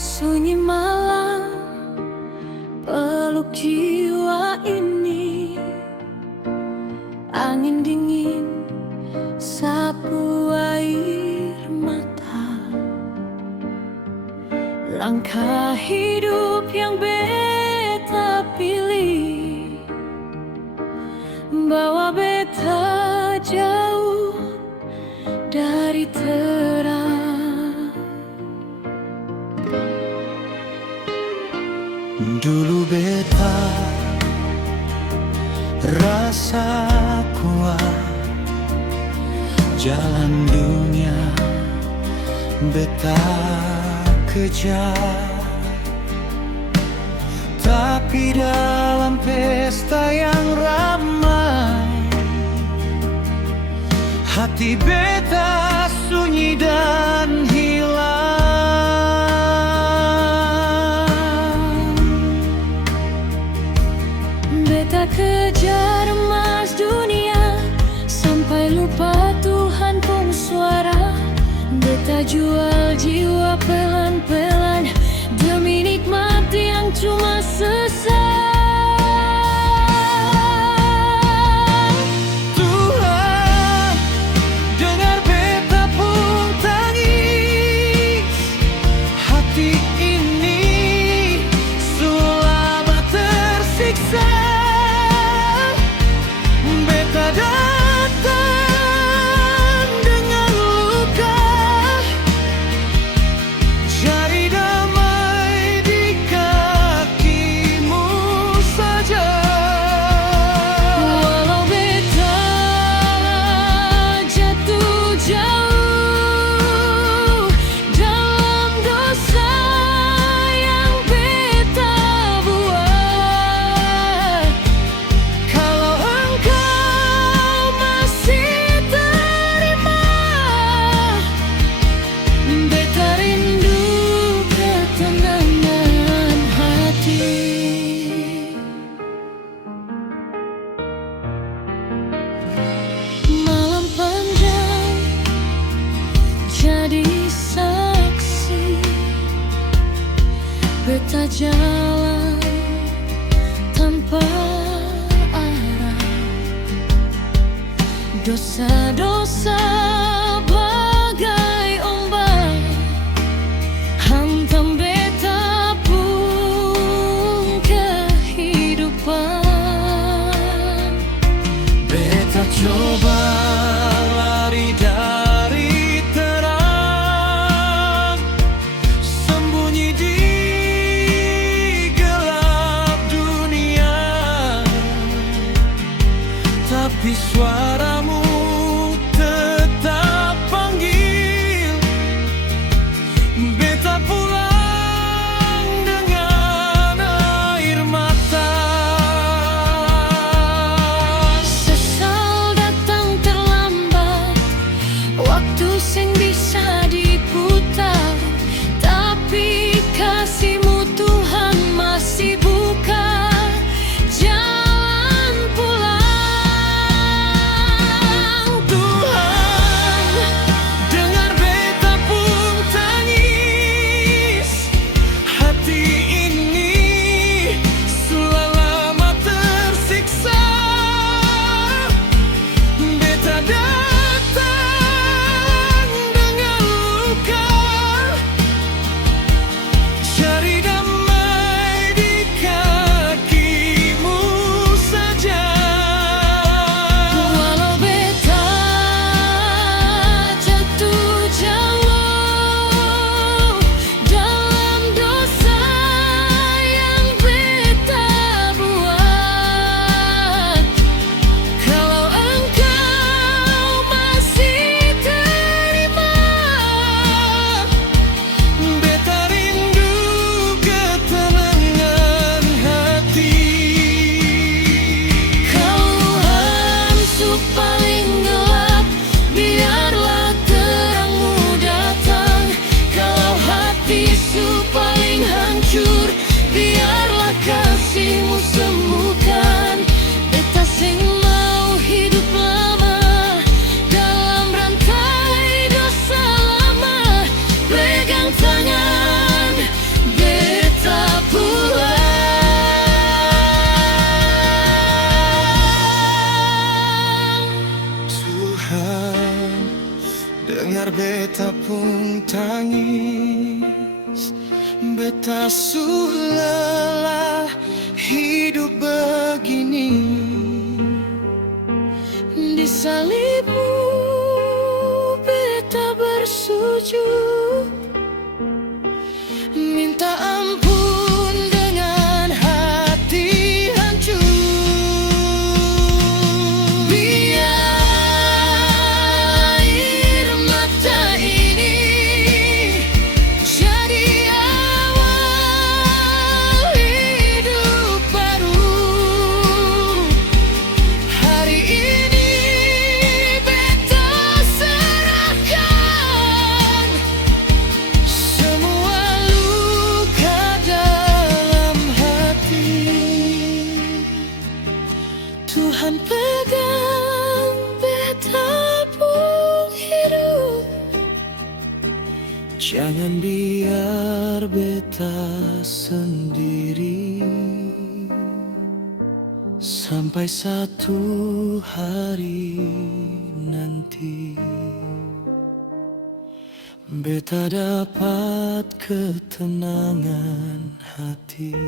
Sunyi malam peluk jiwa ini, angin dingin sapu air mata. Langkah hidup yang beta pilih bawa beta jauh dari terang. Dulu beta rasa kuat, jalan dunia beta kejar. Tapi dalam pesta yang ramai, hati beta sunyi dan hilang. Beta kejar emas dunia sampai lupa Tuhan pun suara. Beta jual jiwa pelan-pelan demi nikmati yang cuma sesaat. Tuhan, dengar beta pun tangis. Hati ini selama tersiksa. Beta datang dengan luka, cari damai di kakimu saja. Walau beta jatuh jauh dalam dosa yang beta buat, Kalau engkau masih terima, beta rindu ketenangan hati. Malam panjang jadi saksi, beta jalan tanpa arah. Dosa-dosa bagai ombak hantam beta pun kehidupan. beta coba lari dari terang, sembunyi di gelap dunia. Tapi suaramu tetap beta pun tangis, beta su lelah hidup begini. Di salibmu beta bersujud, Minta ampun dengan hati hancur. biar air mata ini jadi awal hidup baru. Hari ini beta serahkan semua luka dalam hati. Tuhan pegang beta pun hidup, Jangan biar beta sendiri sampai satu hari nanti beta dapat ketenangan hati.